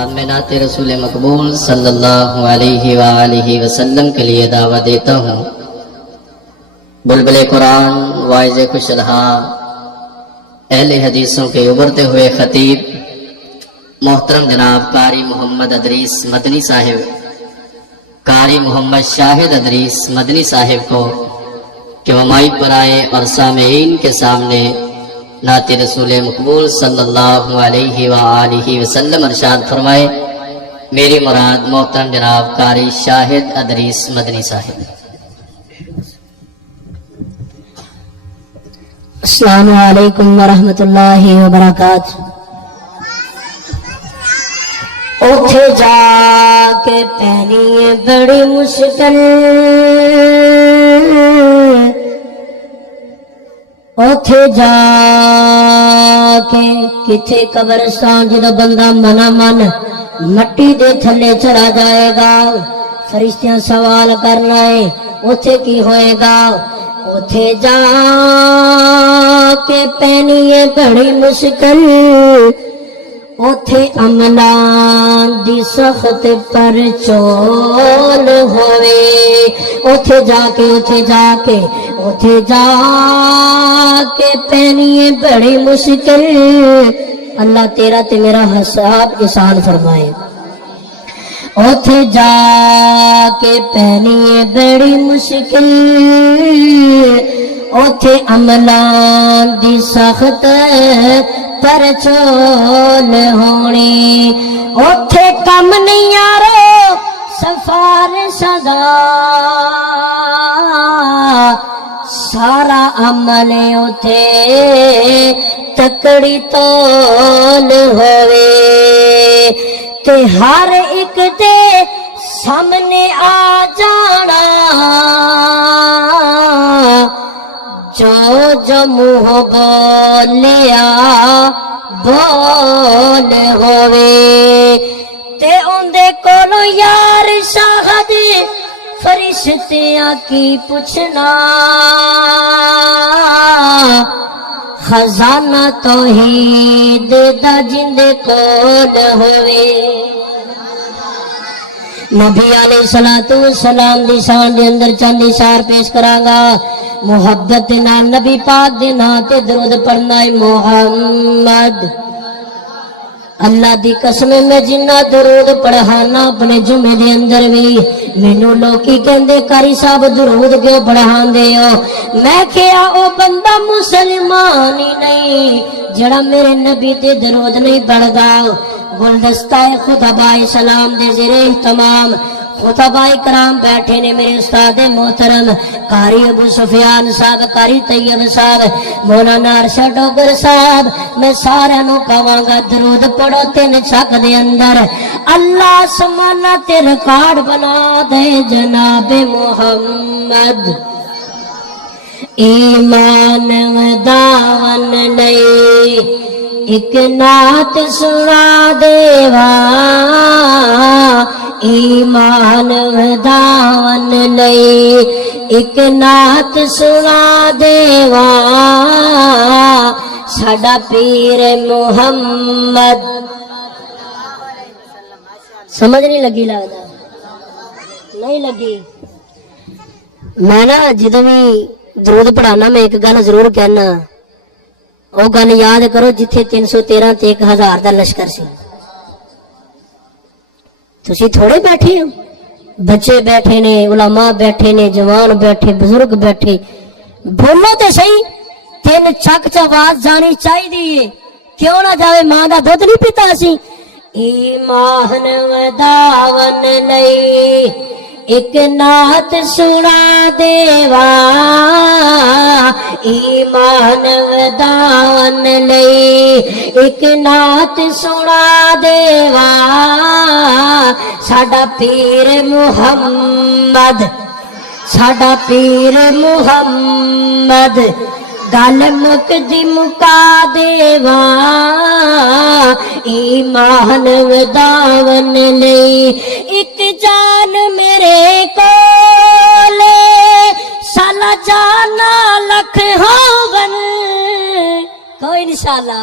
اب میں نعت رسول مقبول صلی اللہ علیہ وآلہ وسلم کے لیے دعوت دیتا ہوں۔ بلبل قرآن، واعظ خوشدہا، اہل حدیثوں کے ابھرتے ہوئے خطیب محترم جناب قاری محمد ادریس مدنی صاحب، قاری محمد شاہد ادریس مدنی صاحب کو کہ وہ مائک پر آئے اور سامعین کے سامنے نعت رسول مقبول صلی اللہ علیہ وآلہ وسلم ارشاد فرمائے۔ میری مراد محترم جناب قاری شاہد ادریس مدنی صاحب۔ السلام علیکم ورحمۃ اللہ وبرکاتہ۔ اوتھے جا کے پہنی ہے بڑی مشکل، اوتھے جا کے کتھے قبرستان جدو بندہ منا من مٹی دے تھلے چلا جائے گا، فرشتیاں سوال کرنا ہے اوتھے کی ہوئے گا۔ اوتھے جا کے پہنی ہے بڑی مشکل، اوتھے عملان دی سخت پر چول ہوئے۔ اوتھے جا کے پہنی ہے بڑی مشکل، اللہ تیرا تے میرا حساب احسان فرمائے۔ اوتھے جا کے پہنی ہے بڑی مشکل، اوتھے عملان دی سخت پر چول ہونی۔ اوتھے کم نہیں یارو سفارش دا، سارا عمل اوتھے تکڑی تول ہوئے، تے ہر ایک دے سامنے آ جانا، جو جو منہ بولیا بول ہوئے، تے اندے کولو یار شاہد فرشتیاں کی پوچھنا، خزانہ توحید دا جندے کول ہوئے۔ نبی علیہ السلام دی شان دے اندر چند اشار پیش کرانگا۔ محبت نال نبی پاک دے نام تے درود پڑھنا ہے محمد۔ اللہ دی قسم میں جنہ درود پڑھانا اپنے جمعے دے اندر بھی مینوں لوکی کہندے قاری صاحب درود کیوں پڑھاندے ہو؟ میں کہیا او بندہ مسلمان ہی نہیں جڑا میرے نبی تے درود نہیں پڑھدا۔ گلدستہ خطبائے سلام دے زیر اہتمام خطبائے کرام بیٹھے نے میرے استاد محترم قاری ابو سفیان صاحب، قاری طیب صاحب، مولانا ارشد ڈوگر صاحب۔ میں سارے نو کہاں گا درود پڑھو تین چھک دے اندر، اللہ سمانا تے ریکارڈ بنا دے جناب محمد۔ ایمان وداون لئی ایک نعت سنا دیوا، ایمان وداون لئی ایک نعت سنا دیوا، ساڈا پیر محمد۔ سمجھ نہیں لگی؟ لگتا نہیں لگی؟ میں نا جدو بھی درود پڑھانا میں ایک گل ضرور کہنا، وہ گل یاد کرو جتھے 313 تے 1000 دا لشکر سی، تسی تھوڑے بیٹھے ہو، بچے بیٹھے نے، علماء بیٹھے نے، جوان بیٹھے، بزرگ بیٹھے، بولو تے صحیح، 3 چک چواز جانی چاہیے، کیوں نہ جاوے ماں دا دودھ نہیں پیتا سی۔ ایمان وداون لئی ایک نعت سنا دیوا، ایمان وداون لئی ایک نعت سنا دیوا، ساڈا پیر محمد، ساڈا پیر محمد۔ گل مکدی مکا دیوا، ایمان وداون لئی ایک جان میرے کولے، سالا جانا لکھ ہوون، کوئی انشاءاللہ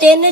3